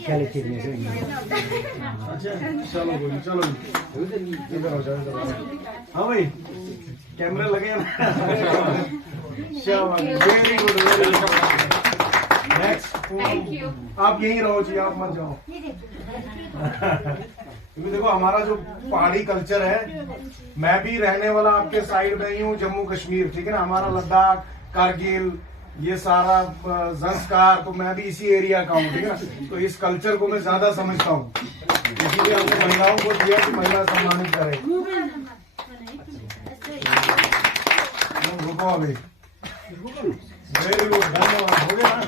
क्या लिखी थी? अच्छा चलो बोलिए, चलो इधर हो जाओ। हाँ भाई कैमरे लगे हैं। Very good, very good. Next, आप यहीं रहो जी, आप मत जाओ। क्योंकि देखो हमारा जो पहाड़ी कल्चर है, मैं भी रहने वाला आपके साइड में ही हूँ, जम्मू कश्मीर, ठीक है ना। हमारा लद्दाख, कारगिल, ये सारा संस्कार तो मैं भी इसी एरिया का हूँ, ठीक है ना। तो इस कल्चर को मैं ज्यादा समझता हूँ, इसीलिए हमने महिलाओं को दिया कि महिला सम्मानित करे। रुको अभी, वेरी गुड, धन्यवाद। हो गया ना?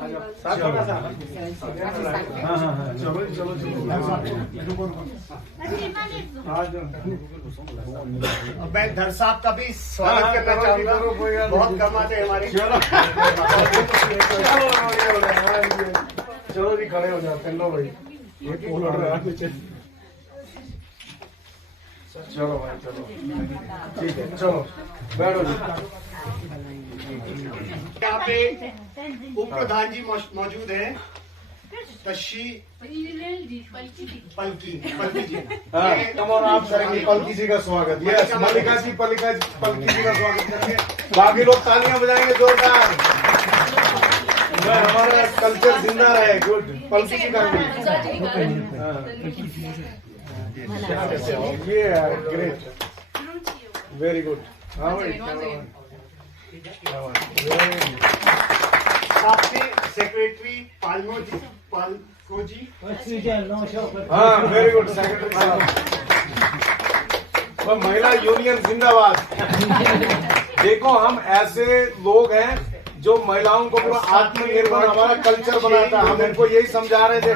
हाँ हाँ हाँ, चलो चलो चलो। मैं धर साहब का भी स्वागत करना चाहूंगा, बहुत कमाते हैं हमारे। चलो जी, खड़े हो जाते हैं। लो भाई, ये पोल उड़ रहा है नीचे। चलो भाई, चलो ठीक है, चलो बैठो जी। यहाँ पे उप प्रधान जी मौजूद हैं, तशी पलकी जी। हाँ, कम और आप करेंगे पलकी जी का स्वागत। यस, मल्लिका जी पलकी जी का स्वागत करेंगे। बाकी लोग तालियां बजाएंगे जोरदार। हमारा कल्चर जिंदा रहे। गुड, पलकी जी का ये ग्रेट, वेरी गुड। हाँ भाई, आपके सेक्रेटरी पालको जी। हाँ वेरी गुड, सेक्रेटरी साहब। और महिला यूनियन जिंदाबाद। देखो हम ऐसे लोग हैं जो महिलाओं को पूरा आत्मनिर्भर हमारा कल्चर बनाता है। हम इनको यही समझा रहे थे,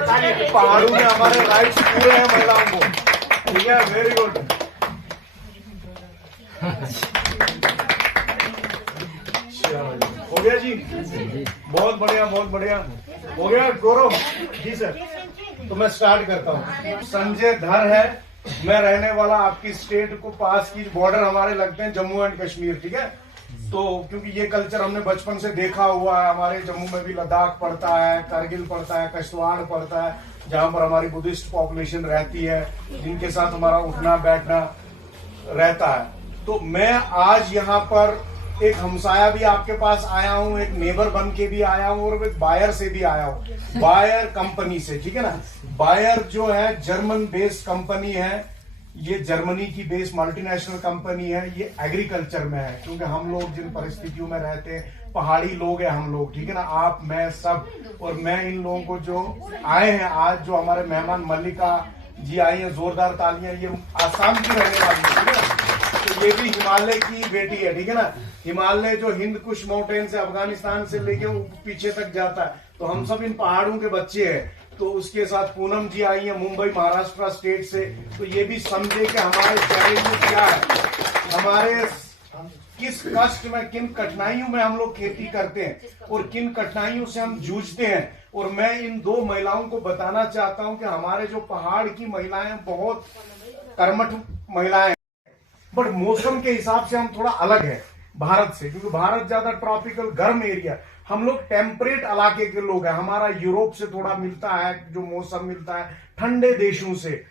पहाड़ों में हमारे राइट्स पूरे हैं महिलाओं को, ठीक है। Very good. हो गया जी, बहुत बढ़िया, बहुत बढ़िया। हो गया गौरव जी सर। तो मैं स्टार्ट करता हूँ। संजय धर है, मैं रहने वाला आपकी स्टेट को पास की बॉर्डर हमारे लगते हैं जम्मू एंड कश्मीर, ठीक है। तो क्योंकि ये कल्चर हमने बचपन से देखा हुआ है, हमारे जम्मू में भी लद्दाख पड़ता है, कारगिल पड़ता है, किश्तवाड़ पड़ता है, जहां पर हमारी बुद्धिस्ट पॉपुलेशन रहती है, जिनके साथ हमारा उठना बैठना रहता है। तो मैं आज यहाँ पर एक हमसाया भी आपके पास आया हूँ, एक नेबर बन के भी आया हूँ, और एक बायर से भी आया हूँ, बायर कंपनी से, ठीक है ना। बायर जो है जर्मन बेस्ड कंपनी है, ये जर्मनी की बेस मल्टीनेशनल कंपनी है। ये एग्रीकल्चर में है, क्योंकि हम लोग जिन परिस्थितियों में रहते हैं, पहाड़ी लोग हैं हम लोग, ठीक है ना, आप मैं सब। और मैं इन लोगों को जो आए हैं आज, जो हमारे मेहमान मल्लिका जी आई है, जोरदार तालियां। ये आसाम की रहने वाली है, ठीक है ना। तो ये भी हिमालय की बेटी है, ठीक है ना। हिमालय जो हिंद कुश माउंटेन से, अफगानिस्तान से लेके पीछे तक जाता है, तो हम सब इन पहाड़ों के बच्चे हैं। तो उसके साथ पूनम जी आई है मुंबई महाराष्ट्र स्टेट से। तो ये भी समझे कि हमारे चैलेंज क्या है, हमारे किस कष्ट में, किन कठिनाइयों में हम लोग खेती करते हैं और किन कठिनाइयों से हम जूझते हैं। और मैं इन दो महिलाओं को बताना चाहता हूं कि हमारे जो पहाड़ की महिलाएं बहुत कर्मठ महिलाएं, बट मौसम के हिसाब से हम थोड़ा अलग है भारत से, क्योंकि भारत ज्यादा ट्रॉपिकल गर्म एरिया, हम लोग टेम्परेट इलाके के लोग हैं। हमारा यूरोप से थोड़ा मिलता है जो मौसम मिलता है, ठंडे देशों से।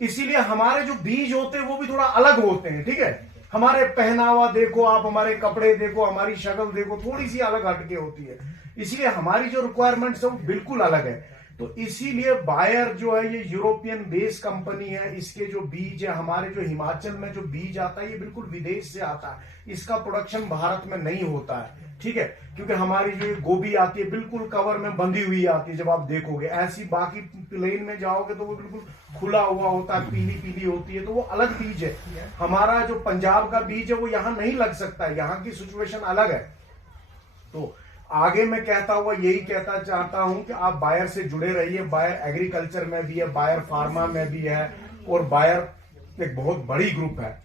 इसीलिए हमारे जो बीज होते हैं वो भी थोड़ा अलग होते हैं, ठीक है। हमारे पहनावा देखो आप, हमारे कपड़े देखो, हमारी शक्ल देखो, थोड़ी सी अलग हटके होती है। इसलिए हमारी जो रिक्वायरमेंट्स है वो बिल्कुल अलग है। तो इसीलिए बायर जो है ये यूरोपियन बेस्ड कंपनी है। इसके जो बीज है, हमारे जो हिमाचल में जो बीज आता है, ये बिल्कुल विदेश से आता है। इसका प्रोडक्शन भारत में नहीं होता है, ठीक है। क्योंकि हमारी जो गोभी आती है बिल्कुल कवर में बंधी हुई आती है, जब आप देखोगे ऐसी। बाकी प्लेन में जाओगे तो वो बिल्कुल खुला हुआ होता है, पीली पीली होती है, तो वो अलग बीज है। हमारा जो पंजाब का बीज है वो यहाँ नहीं लग सकता है, यहाँ की सिचुएशन अलग है। तो आगे मैं कहता हुआ यही कहता चाहता हूं कि आप बायर से जुड़े रहिए। बायर एग्रीकल्चर में भी है, बायर फार्मा में भी है, और बायर एक बहुत बड़ी ग्रुप है।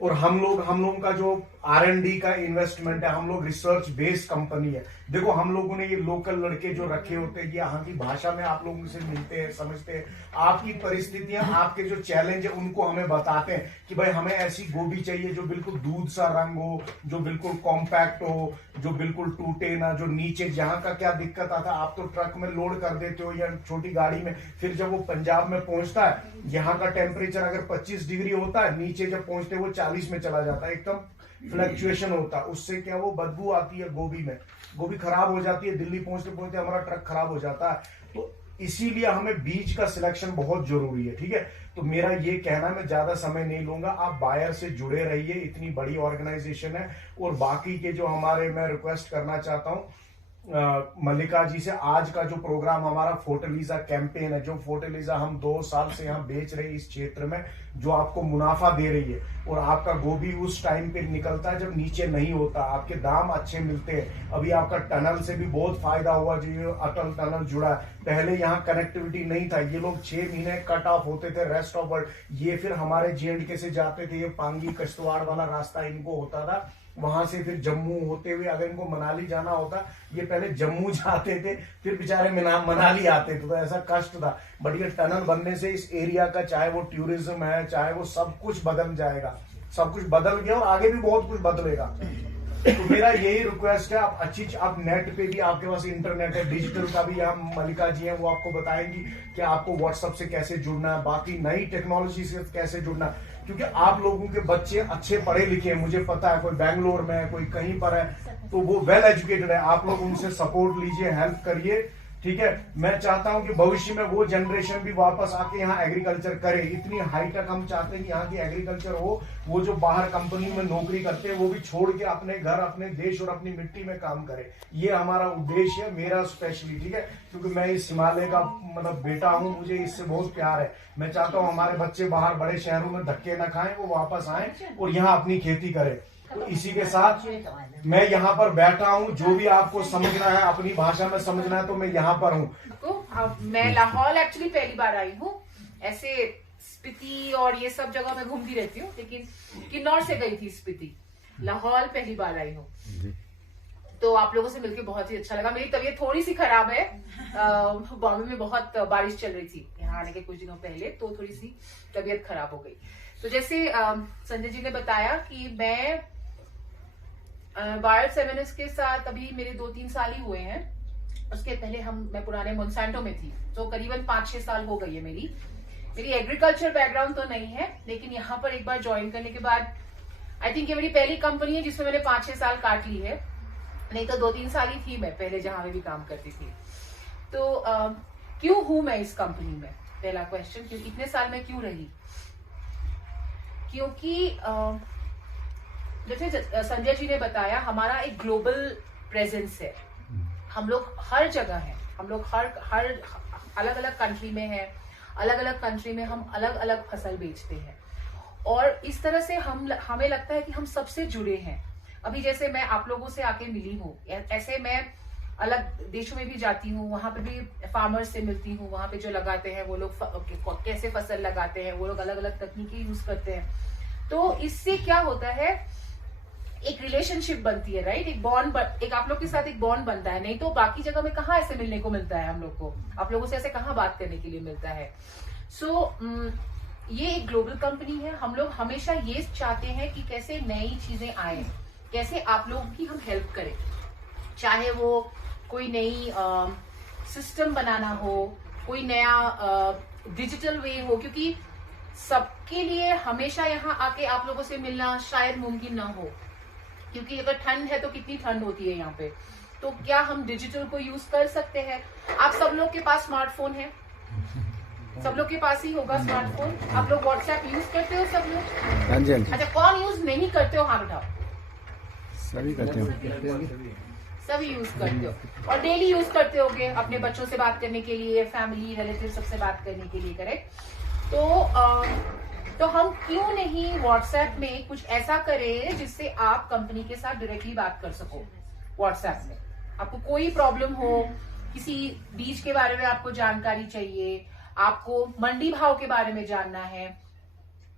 और हम लोगों का जो R&D का इन्वेस्टमेंट है, हम लोग रिसर्च बेस्ड कंपनी है। देखो हम लोगों ने ये लोकल लड़के जो रखे होते हैं, ये यहाँ की भाषा में आप लोगों से मिलते हैं, समझते हैं, आपकी परिस्थितियां, आपके जो चैलेंज है उनको हमें बताते हैं कि भाई हमें ऐसी गोभी चाहिए जो बिल्कुल दूध सा रंग हो, जो बिल्कुल कॉम्पैक्ट हो, जो बिल्कुल टूटे ना, जो नीचे जहां का क्या दिक्कत आता है, आप तो ट्रक में लोड कर देते हो या छोटी गाड़ी में, फिर जब वो पंजाब में पहुंचता है, यहाँ का टेम्परेचर अगर 25 डिग्री होता है, नीचे जब पहुंचते वो 40 में चला जाता है, एकदम फ्लक्चुएशन होता है। उससे क्या वो बदबू आती है गोभी में, गोभी खराब हो जाती है, दिल्ली पहुंचते पहुंचते हमारा ट्रक खराब हो जाता है। तो इसीलिए हमें बीज का सिलेक्शन बहुत जरूरी है, ठीक है। तो मेरा ये कहना, मैं ज्यादा समय नहीं लूंगा, आप बायर से जुड़े रहिए, इतनी बड़ी ऑर्गेनाइजेशन है। और बाकी के जो हमारे, मैं रिक्वेस्ट करना चाहता हूँ मल्लिका जी से, आज का जो प्रोग्राम हमारा फोर्टलीजा कैंपेन है, जो फोर्टलीजा हम 2 साल से यहाँ बेच रहे हैं इस क्षेत्र में, जो आपको मुनाफा दे रही है, और आपका गोभी उस टाइम पे निकलता है जब नीचे नहीं होता, आपके दाम अच्छे मिलते हैं। अभी आपका टनल से भी बहुत फायदा हुआ, जो अटल टनल जुड़ा, पहले यहाँ कनेक्टिविटी नहीं था, ये लोग 6 महीने कट ऑफ होते थे रेस्ट ऑफ वर्ल्ड, ये फिर हमारे J&K से जाते थे, ये पांगी किश्तवाड़ वाला रास्ता इनको होता था, वहां से फिर जम्मू होते हुए अगर इनको मनाली जाना होता, ये पहले जम्मू जाते थे, फिर बेचारे मनाली आते थे, तो ऐसा कष्ट था। बट ये टनल बनने से इस एरिया का, चाहे वो टूरिज्म है, चाहे वो सब कुछ बदल जाएगा, सब कुछ बदल गया और आगे भी बहुत कुछ बदलेगा। तो मेरा यही रिक्वेस्ट है, आप नेट पे भी, आपके पास इंटरनेट है, डिजिटल का भी, यहाँ मल्लिका जी हैं, वो आपको बताएंगी कि आपको व्हाट्सएप से कैसे जुड़ना है, बाकी नई टेक्नोलॉजी से कैसे जुड़ना है, क्योंकि आप लोगों के बच्चे अच्छे पढ़े लिखे हैं, मुझे पता है, कोई बैंगलोर में है, कोई कहीं पर है, तो वो वेल एजुकेटेड है, आप लोग उनसे सपोर्ट लीजिए, हेल्प करिए, ठीक है। मैं चाहता हूं कि भविष्य में वो जनरेशन भी वापस आके यहाँ एग्रीकल्चर करे, इतनी हाईटेक हम चाहते हैं कि यहाँ की एग्रीकल्चर हो, वो जो बाहर कंपनी में नौकरी करते हैं वो भी छोड़ के अपने घर, अपने देश और अपनी मिट्टी में काम करे, ये हमारा उद्देश्य है, मेरा स्पेशली, ठीक है, क्योंकि मैं इस हिमालय का मतलब बेटा हूं, मुझे इससे बहुत प्यार है। मैं चाहता हूं हमारे बच्चे बाहर बड़े शहरों में धक्के न खाएं, वो वापस आए और यहाँ अपनी खेती करें। तो इसी के साथ मैं यहाँ पर बैठा हूँ, जो भी आपको समझना है, अपनी भाषा में समझना है, तो मैं यहाँ पर हूँ। तो मैं लाहौल एक्चुअली पहली बार आई हूँ, ऐसे स्पीति और ये सब जगह मैं घूमती रहती हूँ, लेकिन किन्नौर से गई थी स्पीति, लाहौल पहली बार आई हूँ। तो आप लोगों से मिलकर बहुत ही अच्छा लगा। मेरी तबीयत थोड़ी सी खराब है, बॉम्बे में बहुत बारिश चल रही थी यहाँ आने के कुछ दिनों पहले, तो थोड़ी सी तबीयत खराब हो गई। तो जैसे संजय जी ने बताया कि मैं बायर सेमिनिस्ट के साथ अभी मेरे 2-3 साल ही हुए हैं, उसके पहले मैं पुराने मोन्सेंटो में थी, तो करीबन 5-6 साल हो गई है। मेरी एग्रीकल्चर बैकग्राउंड तो नहीं है, लेकिन यहाँ पर एक बार ज्वाइन करने के बाद आई थिंक ये मेरी पहली कंपनी है जिसमें मैंने 5-6 साल काट ली है, नहीं तो 2-3 साल ही थी मैं पहले जहां में भी काम करती थी। तो क्यों हूं मैं इस कंपनी में, पहला क्वेश्चन, क्यों इतने साल में क्यों रही? क्योंकि जैसे संजय जी ने बताया, हमारा एक ग्लोबल प्रेजेंस है, हम लोग हर जगह हैं, हम लोग हर अलग अलग कंट्री में हैं, अलग अलग कंट्री में हम अलग अलग फसल बेचते हैं, और इस तरह से हमें लगता है कि हम सबसे जुड़े हैं। अभी जैसे मैं आप लोगों से आके मिली हूँ, ऐसे मैं अलग देशों में भी जाती हूँ, वहां पे भी फार्मर्स से मिलती हूँ, वहां पे जो लगाते हैं वो लोग कैसे फसल लगाते हैं, वो लोग अलग अलग तकनीकें यूज करते हैं। तो इससे क्या होता है, एक रिलेशनशिप बनती है, राइट, एक बॉन्ड, एक आप लोग के साथ एक बॉन्ड बनता है। नहीं तो बाकी जगह में कहाँ ऐसे मिलने को मिलता है हम लोग को, आप लोगों से ऐसे कहाँ बात करने के लिए मिलता है। सो ये एक ग्लोबल कंपनी है, हम लोग हमेशा ये चाहते हैं कि कैसे नई चीजें आए, कैसे आप लोगों की हम हेल्प करें, चाहे वो कोई नई सिस्टम बनाना हो, कोई नया डिजिटल वे हो, क्योंकि सबके लिए हमेशा यहाँ आके आप लोगों से मिलना शायद मुमकिन ना हो, क्योंकि अगर ठंड है तो कितनी ठंड होती है यहाँ पे, तो क्या हम डिजिटल को यूज कर सकते हैं? आप सब लोग के पास स्मार्टफोन है, सब लोग के पास ही होगा स्मार्टफोन। आप लोग व्हाट्सएप यूज करते हो सब लोग? हाँ जी। अच्छा, कौन यूज नहीं करते हो, हाथ उठाओ। सभी करते हो, सभी यूज करते हो, और डेली यूज करते होगे अपने बच्चों से बात करने के लिए, फैमिली रिलेटिव सबसे बात करने के लिए, करेक्ट? तो हम क्यों नहीं व्हाट्सएप में कुछ ऐसा करें जिससे आप कंपनी के साथ डायरेक्टली बात कर सको। व्हाट्सएप में आपको कोई प्रॉब्लम हो, किसी बीज के बारे में आपको जानकारी चाहिए, आपको मंडी भाव के बारे में जानना है,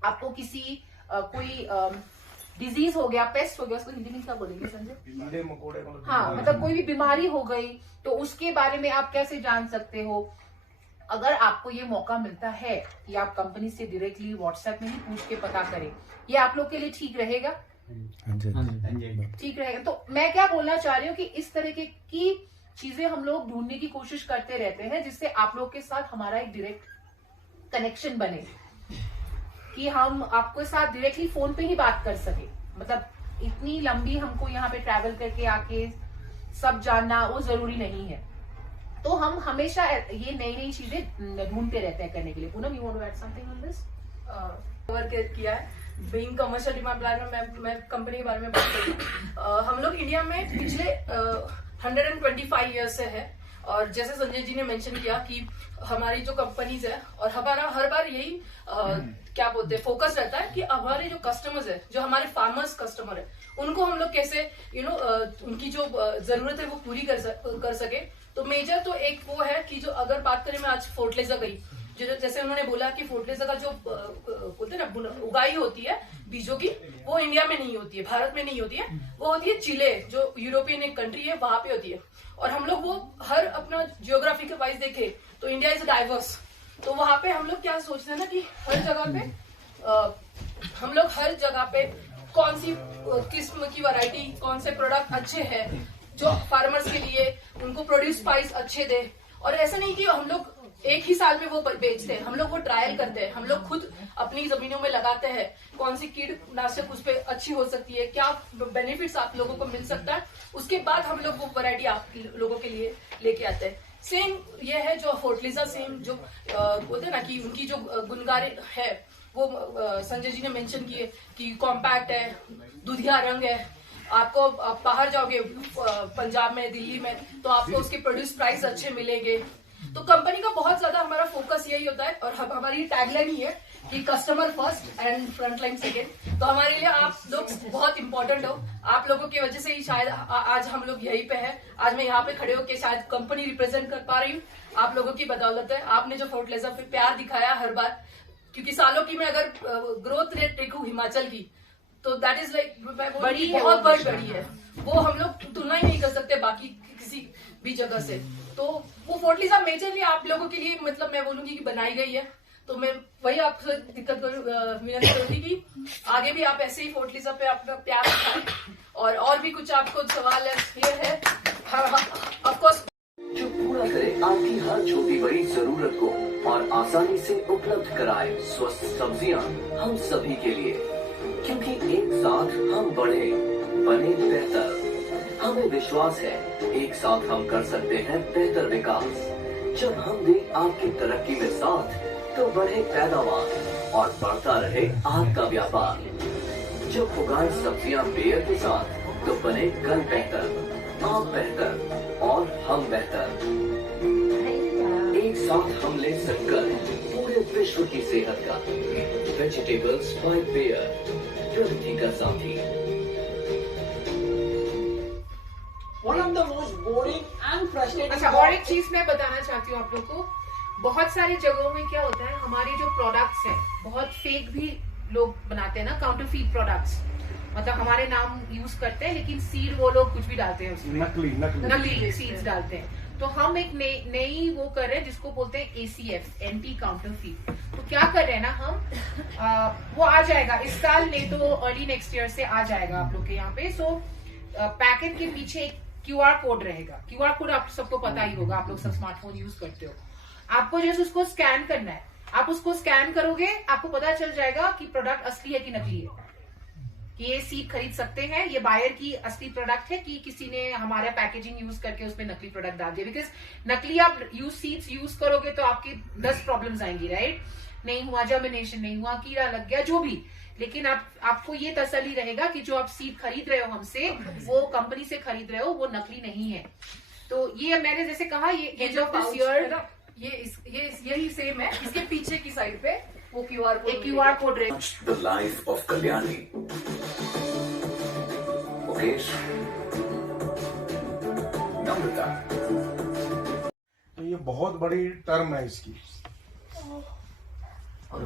आपको किसी कोई डिजीज हो गया, पेस्ट हो गया, उसको हिंदी में क्या बोलेंगे संजय? कीड़े मकोड़े, हाँ, मतलब कोई भी बीमारी हो गई तो उसके बारे में आप कैसे जान सकते हो? अगर आपको ये मौका मिलता है कि आप कंपनी से डायरेक्टली व्हाट्सएप में ही पूछ के पता करें, ये आप लोग के लिए ठीक रहेगा? हाँ जी। ठीक रहेगा। तो मैं क्या बोलना चाह रही हूँ कि इस तरह की चीजें हम लोग ढूंढने की कोशिश करते रहते हैं, जिससे आप लोग के साथ हमारा एक डायरेक्ट कनेक्शन बने, कि हम आपके साथ डायरेक्टली फोन पे ही बात कर सके। मतलब इतनी लंबी हमको यहाँ पे ट्रैवल करके आके सब जानना वो जरूरी नहीं है। तो हम हमेशा ये नई नई चीजें ढूंढते रहते हैं करने के लिए। Poonam, you want to add something on this? Work किया है बीइंग कमर्शियल डिमांड प्लान में। मैं कंपनी के बारे में बात करूँ, हम लोग इंडिया में पिछले 125 ईयर्स से है। और जैसे संजय जी ने मेंशन किया कि हमारी जो कंपनीज है और हमारा हर बार यही क्या बोलते हैं फोकस रहता है कि हमारे जो कस्टमर्स है, जो हमारे फार्मर्स कस्टमर है, उनको हम लोग कैसे उनकी जो जरूरत है वो पूरी कर सके। तो मेजर तो एक वो है कि जो अगर बात करें, मैं आज फोर्टलेजर गई, जो जैसे उन्होंने बोला कि फोर्टलेजर का जो बोलते हैं ना उगाई होती है बीजों की, वो इंडिया में नहीं होती है, भारत में नहीं होती है, वो होती है चिले, जो यूरोपियन एक कंट्री है, वहां पे होती है। और हम लोग वो हर अपना जियोग्राफी के वाइज देखे तो इंडिया इज डाइवर्स। तो वहां पे हम लोग क्या सोचते हैं ना कि हर जगह पे हम लोग हर जगह पे कौन सी किस्म की वैरायटी, कौन से प्रोडक्ट अच्छे हैं जो फार्मर्स के लिए उनको प्रोड्यूस प्राइस अच्छे दे। और ऐसा नहीं कि हम लोग एक ही साल में वो बेचते हैं, हम लोग वो ट्रायल करते हैं, हम लोग खुद अपनी जमीनों में लगाते हैं कौन सी कीटनाशक उस पर अच्छी हो सकती है, क्या बेनिफिट्स आप लोगों को मिल सकता है, उसके बाद हम लोग वो वैरायटी आप लोगों के लिए लेके आते हैं। सेम ये है जो फोर्टलिजा, सेम जो बोलते हैं ना कि उनकी जो गुणगार है वो संजय जी ने मेंशन किए कि कॉम्पैक्ट है, दुधिया रंग है। आपको आप बाहर जाओगे पंजाब में, दिल्ली में, तो आपको उसके प्रोड्यूस प्राइस अच्छे मिलेंगे। तो कंपनी का बहुत ज्यादा हमारा फोकस यही होता है और हमारी टैगलाइन ही है कि customer first and frontline second. तो हमारे लिए आप लोग बहुत इंपॉर्टेंट हो। आप लोगों की वजह से ही शायद आज हम लोग यहीं पे है। आज मैं यहाँ पे खड़े होकर शायद कंपनी रिप्रेजेंट कर पा रही हूँ, आप लोगों की बदौलत है। आपने जो फोर्टलेजर पे प्यार दिखाया हर बार, क्योंकि सालों की मैं अगर ग्रोथ रेट देखूं हिमाचल की, तो दैट इज लाइक बहुत बड़ी है। वो हम लोग तुलना ही नहीं कर सकते बाकी किसी भी जगह से। तो वो फोर्टलिजा मेजरली आप लोगों के लिए, मतलब मैं बोलूंगी कि बनाई गई है। तो मैं वही आपसे दिक्कत विनती करूंगी कि आगे भी आप ऐसे ही फोर्टलिजा पे अपना प्यार दिखाएं। और भी कुछ आपको सवाल है ऑफ कोर्स, जो पूरा करे आपकी हर छोटी बड़ी जरूरत को और आसानी से उपलब्ध कराए स्वस्थ सब्जियां हम सभी के लिए, क्योंकि एक साथ हम बढ़े बने बेहतर। हमें विश्वास है एक साथ हम कर सकते हैं बेहतर विकास। जब हम भी आपकी तरक्की में साथ, तो बढ़े पैदावार और बढ़ता रहे आपका व्यापार। जब उगाए सब्जियां बेयर के साथ, तो बने कल बेहतर, आप बेहतर और हम बेहतर। एक साथ हम ले संकल्प पूरे विश्व की सेहत का। वेजिटेबल्स बाय बेयर, प्रगति का साथी। One of the most boring and frustrating. अच्छा, और एक चीज मैं बताना चाहती हूँ आप लोग को। बहुत सारी जगहों में क्या होता है, हमारे जो प्रोडक्ट्स हैं बहुत फेक भी लोग बनाते हैं ना, काउंटरफीट प्रोडक्ट्स। मतलब हमारे नाम यूज करते हैं लेकिन सीड वो लोग कुछ भी डालते हैं उसमें, नकली सीड्स डालते हैं। तो हम एक नई वो कर रहे हैं जिसको बोलते हैं ACF, एंटी काउंटरफीट। तो क्या कर रहे हैं ना हम, वो आ जाएगा इस साल, नहीं तो अर्ली नेक्स्ट ईयर से आ जाएगा आप लोग के यहाँ पे। सो पैकेट के पीछे एक QR कोड रहेगा। QR कोड आप सबको पता ही होगा, आप लोग सब स्मार्टफोन यूज करते हो। आपको जैसे उसको स्कैन करना है, आप उसको स्कैन करोगे, आपको पता चल जाएगा कि प्रोडक्ट असली है कि नकली है, कि ये सीड खरीद सकते हैं, ये बायर की असली प्रोडक्ट है कि किसी ने हमारा पैकेजिंग यूज करके उसमें नकली प्रोडक्ट डाल दिया। बिकॉज नकली आप सीड्स यूज करोगे तो आपकी 10 प्रॉब्लम्स आएंगी, राइट? नहीं हुआ जर्मिनेशन, नहीं हुआ, कीड़ा लग गया, जो भी। लेकिन आपको ये तसल्ली रहेगा कि जो आप सीड खरीद रहे हो हमसे, वो कंपनी से खरीद रहे हो, वो नकली नहीं है। तो ये मैंने जैसे कहा, ये जो दिस ईयर यही सेम है। इसके पीछे की साइड पे वो QR कोड रहेगा। The life of Kalyani. Mukesh, Namrata. तो ये बहुत बड़ी टर्म है इसकी।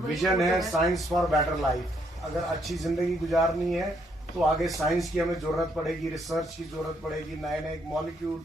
विजन है साइंस फॉर बेटर लाइफ। अगर अच्छी जिंदगी गुजारनी है तो आगे साइंस की हमें जरूरत पड़ेगी, रिसर्च की जरूरत पड़ेगी, नए नए मॉलिक्यूल